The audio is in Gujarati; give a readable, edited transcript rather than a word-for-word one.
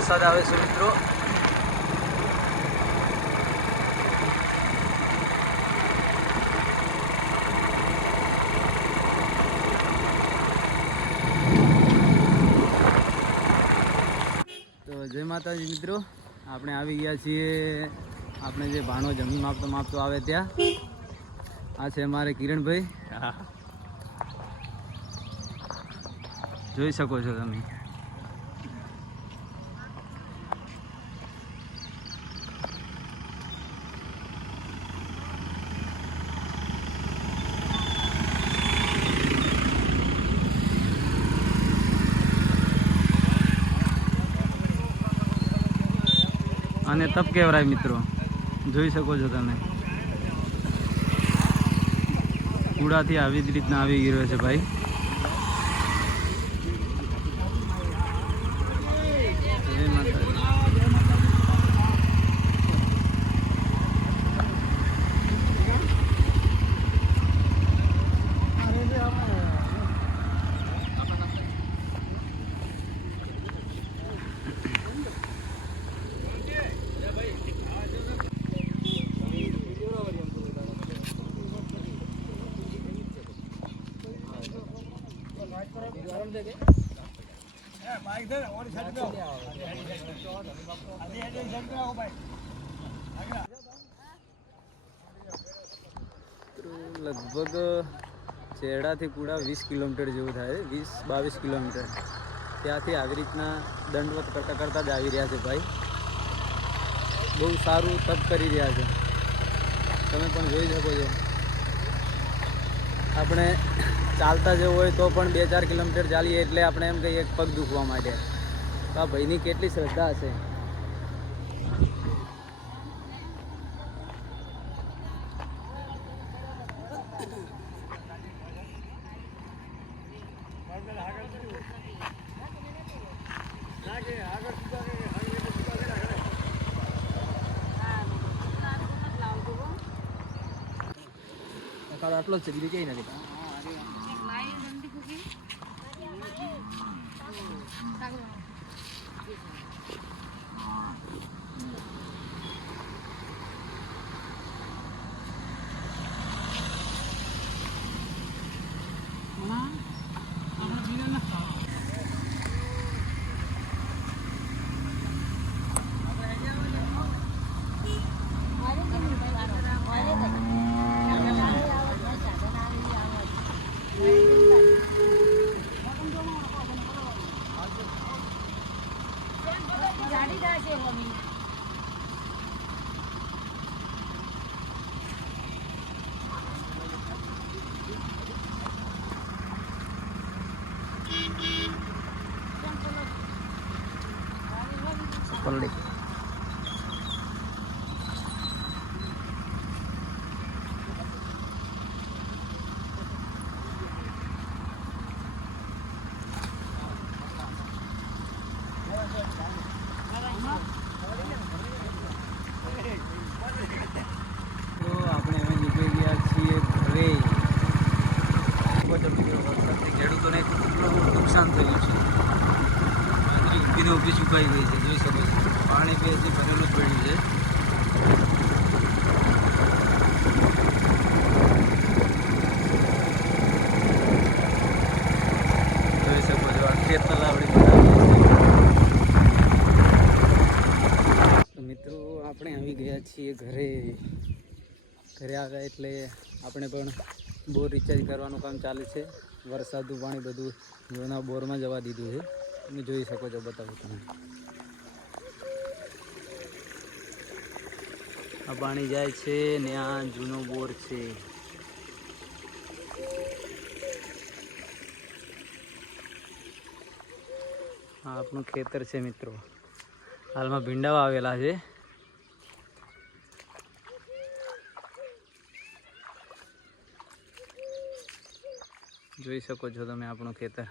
વરસાદ આવે છે મિત્રો। તો જય માતાજી મિત્રો, આપણે આવી ગયા છીએ આપણે જે ભાણો જમીન માપતો આવે ત્યાં। આ છે અમારે કિરણભાઈ, જોઈ શકો છો તમે। અને તપ કહેવાય મિત્રો, જોઈ શકો છો તમે। કુડાથી આવી જ રીતના આવી ગયો છે ભાઈ। જય માતાજી। લગભગ ચેડાથી કુડા 20 કિલોમીટર જેવું થાય, 20-22 કિલોમીટર। ત્યાંથી આવી રીતના દંડવત કરતા જ આવી રહ્યા છે ભાઈ। બહુ સારું તપ કરી રહ્યા છે, તમે પણ જોઈ શકો છો। આપણે ચાલતા જવું હોય તો પણ 2-4 કિલોમીટર ચાલીએ એટલે આપણે એમ કહીએ પગ દુખવા માટે। તો આ ભાઈની કેટલી શ્રદ્ધા હશે। આટલો જ છે, બીજું ક્યાંય નથી। પલડી તો આપણે હવે નીકળી ગયા છીએ ઘરે। વરસાદથી ખેડૂતોને કેટલું નુકસાન થયું છે। ઊભી સુકાઈ ગઈ છે, જોઈ શકો છો। પાણી બે હજી ભરેલું જ પડ્યું છે। જોઈ શકો છો આ ખેતર આપણી તો મિત્રો આપણે આવી ગયા છીએ ઘરે આવ્યા એટલે આપણે પણ બોર રિચાર્જ કરવાનું કામ ચાલે છે। વરસાદનું પાણી બધું જૂના બોરમાં જવા દીધું છે, તમે જોઈ શકો છો। બતાવો તમે, આ પાણી જાય છે ને આ જૂનો બોર છે। આ આપણું ખેતર છે મિત્રો, હાલમાં ભીંડાવા આવેલા છે। જોઈ શકો છો તમે આપણું ખેતર।